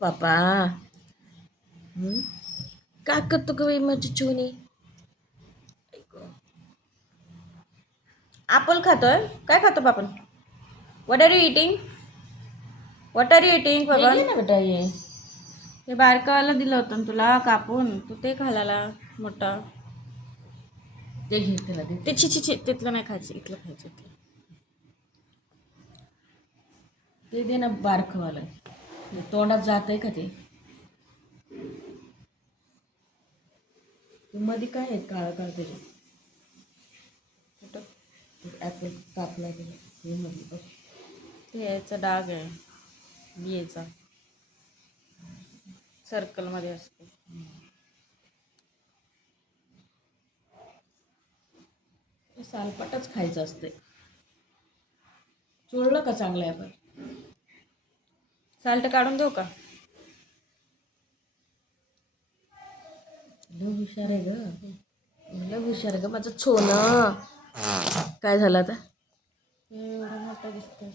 पापा काय करतो ग बाई माझी चिवणी? ॲपल खातोय. काय खातो पापन? What are you eating? What are you eating बाबा? ना बेटा हे बारकावाला दिलं होतं ना तुला कापून, तू ते खायला मोठं ते घे त्याला दे. ते छि तिथलं नाही खायचं, इथलं खायचं. ते दे ना बारकवालं. तोंडात जात आहे का ते? मध्ये काय आहे काळं काळं त्याच्यात? ॲपल कापला गेला हे मध्ये बघ. ते याचा डाग आहे बियेचा, सर्कलमध्ये असतो. सालपाटच खायचं असते. चोळलं का चांगलं आहे आपण? साल्ट काढून देऊ का? लय हुशार आहे ग, लय हुशार आहे ग माझं सोनं. काय झालं आता? एवढं मोठं दिसतंय.